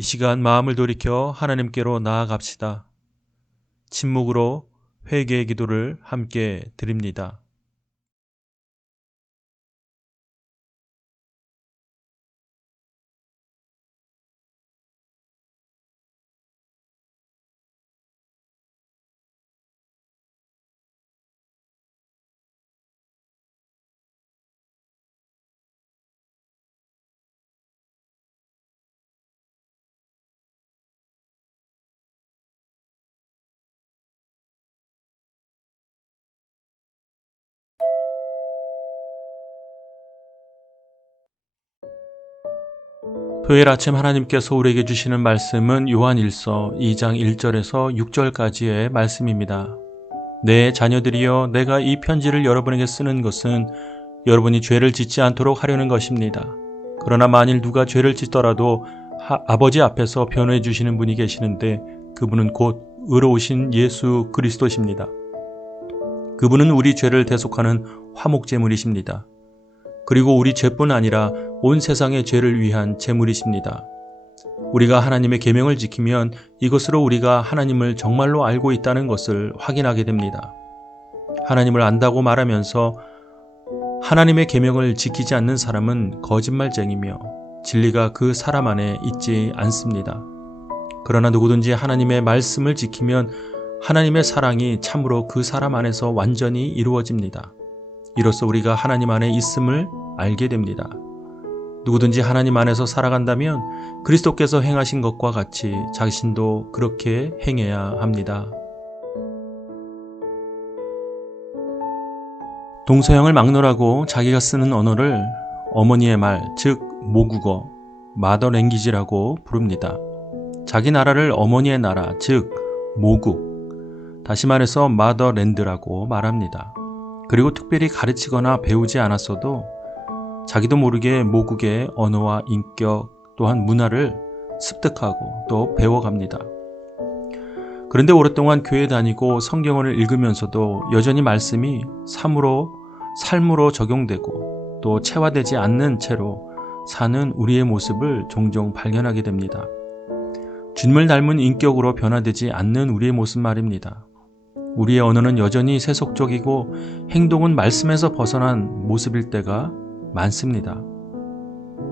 이 시간 마음을 돌이켜 하나님께로 나아갑시다. 침묵으로 회개의 기도를 함께 드립니다. 토요일 아침 하나님께서 우리에게 주시는 말씀은 요한일서 2장 1절에서 6절까지의 말씀입니다. 내 자녀들이여, 내가 이 편지를 여러분에게 쓰는 것은 여러분이 죄를 짓지 않도록 하려는 것입니다. 그러나 만일 누가 죄를 짓더라도 아버지 앞에서 변호해 주시는 분이 계시는데 그분은 곧 의로우신 예수 그리스도십니다. 그분은 우리 죄를 대속하는 화목제물이십니다. 그리고 우리 죄뿐 아니라 온 세상의 죄를 위한 제물이십니다. 우리가 하나님의 계명을 지키면 이것으로 우리가 하나님을 정말로 알고 있다는 것을 확인하게 됩니다. 하나님을 안다고 말하면서 하나님의 계명을 지키지 않는 사람은 거짓말쟁이며 진리가 그 사람 안에 있지 않습니다. 그러나 누구든지 하나님의 말씀을 지키면 하나님의 사랑이 참으로 그 사람 안에서 완전히 이루어집니다. 이로써 우리가 하나님 안에 있음을 알게 됩니다. 누구든지 하나님 안에서 살아간다면 그리스도께서 행하신 것과 같이 자신도 그렇게 행해야 합니다. 동서양을 막론하고 자기가 쓰는 언어를 어머니의 말, 즉 모국어, 마더랭귀지라고 부릅니다. 자기 나라를 어머니의 나라, 즉 모국, 다시 말해서 마더랜드라고 말합니다. 그리고 특별히 가르치거나 배우지 않았어도 자기도 모르게 모국의 언어와 인격 또한 문화를 습득하고 또 배워갑니다. 그런데 오랫동안 교회 다니고 성경을 읽으면서도 여전히 말씀이 삶으로 적용되고 또 체화되지 않는 채로 사는 우리의 모습을 종종 발견하게 됩니다. 주님을 닮은 인격으로 변화되지 않는 우리의 모습 말입니다. 우리의 언어는 여전히 세속적이고 행동은 말씀에서 벗어난 모습일 때가 많습니다.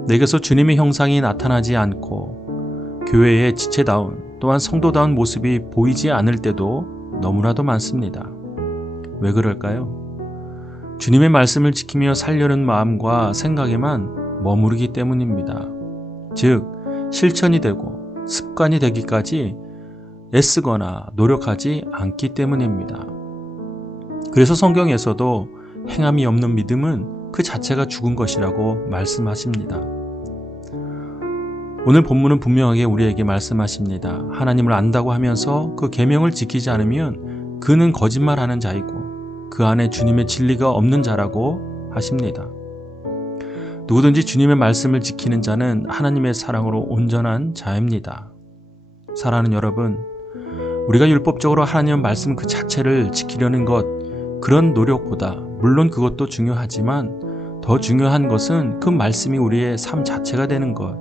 내게서 주님의 형상이 나타나지 않고 교회의 지체다운 또한 성도다운 모습이 보이지 않을 때도 너무나도 많습니다. 왜 그럴까요? 주님의 말씀을 지키며 살려는 마음과 생각에만 머무르기 때문입니다. 즉, 실천이 되고 습관이 되기까지 애쓰거나 노력하지 않기 때문입니다. 그래서 성경에서도 행함이 없는 믿음은 그 자체가 죽은 것이라고 말씀하십니다. 오늘 본문은 분명하게 우리에게 말씀하십니다. 하나님을 안다고 하면서 그 계명을 지키지 않으면 그는 거짓말하는 자이고 그 안에 주님의 진리가 없는 자라고 하십니다. 누구든지 주님의 말씀을 지키는 자는 하나님의 사랑으로 온전한 자입니다. 사랑하는 여러분, 우리가 율법적으로 하나님의 말씀 그 자체를 지키려는 것, 그런 노력보다 물론 그것도 중요하지만 더 중요한 것은 그 말씀이 우리의 삶 자체가 되는 것,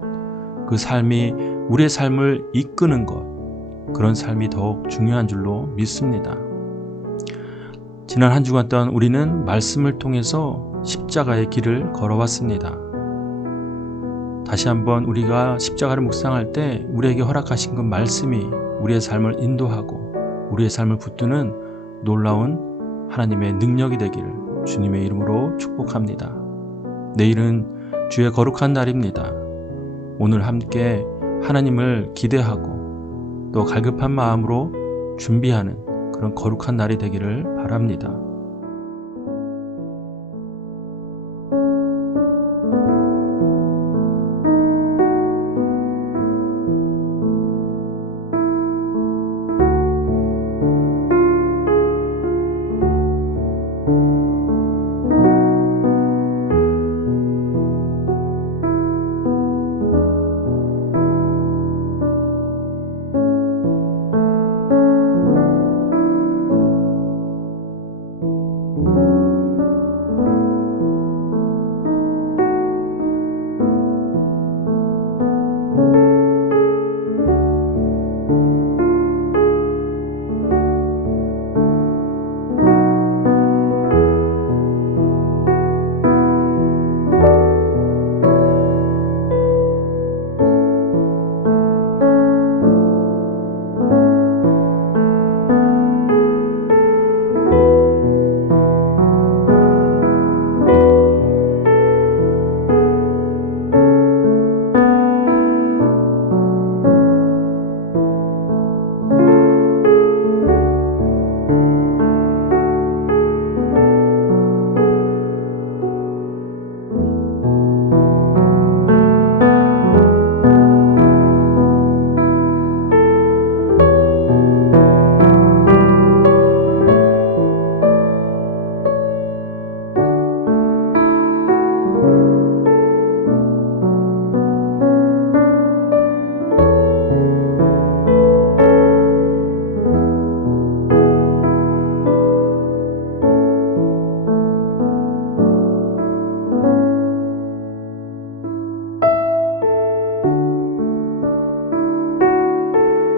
그 삶이 우리의 삶을 이끄는 것, 그런 삶이 더욱 중요한 줄로 믿습니다. 지난 한 주간 동안 우리는 말씀을 통해서 십자가의 길을 걸어왔습니다. 다시 한번 우리가 십자가를 묵상할 때 우리에게 허락하신 그 말씀이 우리의 삶을 인도하고 우리의 삶을 붙드는 놀라운 하나님의 능력이 되기를 주님의 이름으로 축복합니다. 내일은 주의 거룩한 날입니다. 오늘 함께 하나님을 기대하고 또 갈급한 마음으로 준비하는 그런 거룩한 날이 되기를 바랍니다.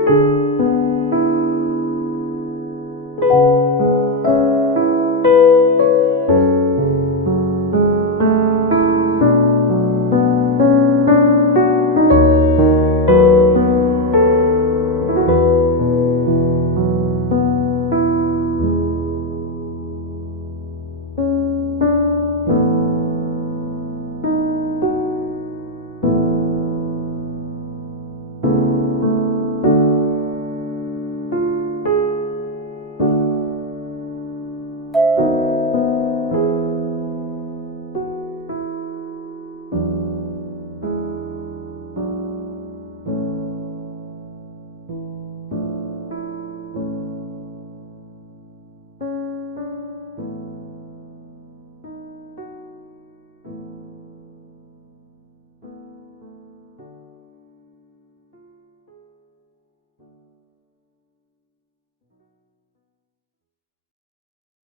있습니다.